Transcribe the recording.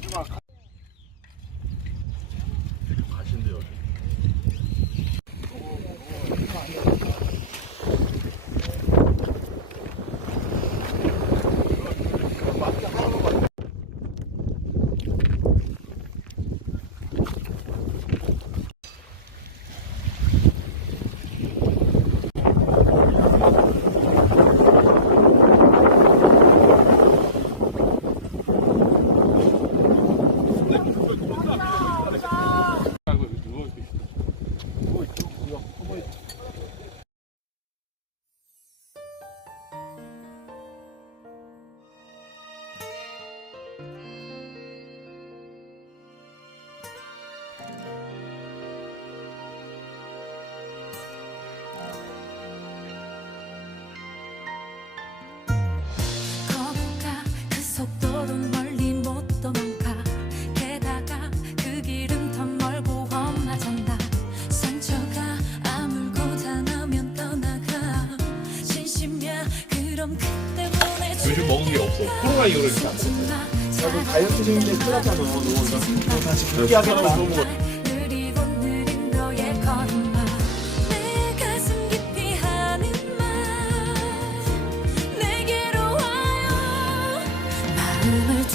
주마 아이고 여기 요즘 먹은 게 없어. 코로나 이후로 이렇게 안 먹어 나도 다이어트 중인데 큰일 났잖아. 너 다시 복귀하게 하나 먹은 마음을